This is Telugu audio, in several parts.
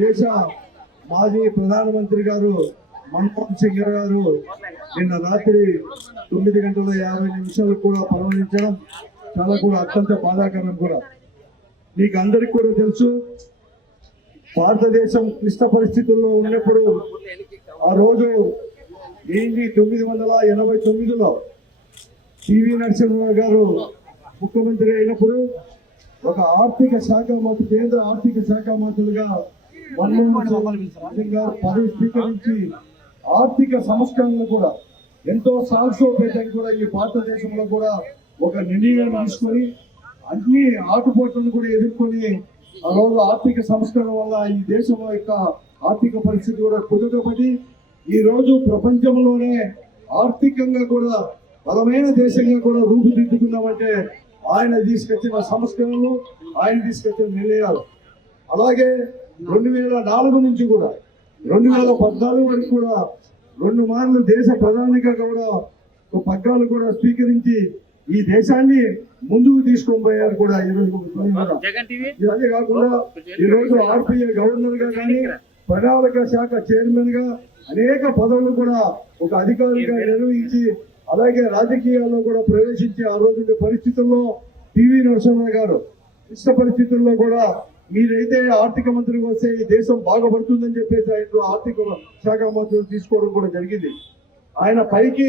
దేశ మాజీ ప్రధానమంత్రి గారు మన్మోహన్ సింగ్ గారు నిన్న రాత్రి 9:50 కూడా పరమనించడం చాలా కూడా అత్యంత బాధాకరం కూడా. మీకు అందరికి కూడా తెలుసు, భారతదేశం క్లిష్ట పరిస్థితుల్లో ఉన్నప్పుడు ఆ రోజు 1989లో పివి నరసింహరావు గారు ముఖ్యమంత్రి అయినప్పుడు ఒక ఆర్థిక శాఖ మంత్రి, కేంద్ర ఆర్థిక శాఖ మంత్రులుగా మన్మోహన్ సింగ్ గారు పదవి స్వీకరించి ఆర్థిక సంస్కరణలు కూడా ఎంతో సాహసోపేతంగా కూడా ఈ భారతదేశంలో కూడా ఒక నిర్ణయం తీసుకొని అన్ని ఆటుపోట్లను కూడా ఎదుర్కొని ఆ రోజు ఆర్థిక సంస్కరణ వల్ల ఈ దేశం యొక్క ఆర్థిక పరిస్థితి కూడా కుదుటపడి ఈ రోజు ప్రపంచంలోనే ఆర్థికంగా కూడా బలమైన దేశంగా కూడా రూపుదిద్దుకున్నామంటే ఆయన తీసుకొచ్చిన సంస్కరణలు, ఆయన తీసుకొచ్చిన నిర్ణయాలు. అలాగే 2004 నుంచి కూడా 2014 వరకు కూడా 2 మార్లు దేశ ప్రధానిగా కూడా ఒక పగ్గాలు కూడా స్వీకరించి ఈ దేశాన్ని ముందుకు తీసుకొని పోయారు కూడా. అదే కాకుండా ఈ రోజు ఆర్బీఐ గవర్నర్ గా కానీ ప్రణాళిక శాఖ చైర్మన్ గా అనేక పదవులు కూడా ఒక అధికారిగా నిర్వహించి అలాగే రాజకీయాల్లో కూడా ప్రవేశించి ఆ రోజు పరిస్థితుల్లో పివి నరసింహరావు గారు ఇష్ట పరిస్థితుల్లో కూడా మీరైతే ఆర్థిక మంత్రికి వస్తే ఈ దేశం బాగుపడుతుందని చెప్పేసి ఆయన ఆర్థిక శాఖ మంత్రులు తీసుకోవడం కూడా జరిగింది. ఆయన పైకి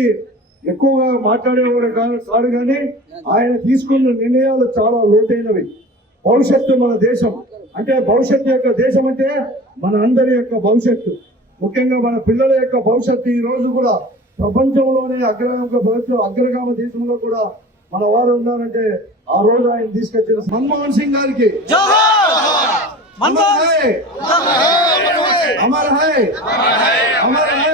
ఎక్కువగా మాట్లాడేవాడు కాదు కానీ ఆయన తీసుకున్న నిర్ణయాలు చాలా లోతైనవి. భవిష్యత్తు మన దేశం అంటే భవిష్యత్తు యొక్క దేశం అంటే మన అందరి యొక్క భవిష్యత్తు, ముఖ్యంగా మన పిల్లల యొక్క భవిష్యత్తు ఈ రోజు కూడా ప్రపంచంలోనే అగ్రగామ దేశంలో కూడా మన వారు ఉన్నారంటే ఆ రోజు ఆయన తీసుకొచ్చిన మన్మోహన్ సింగ్ గారికి Amar high Amar high Amar high.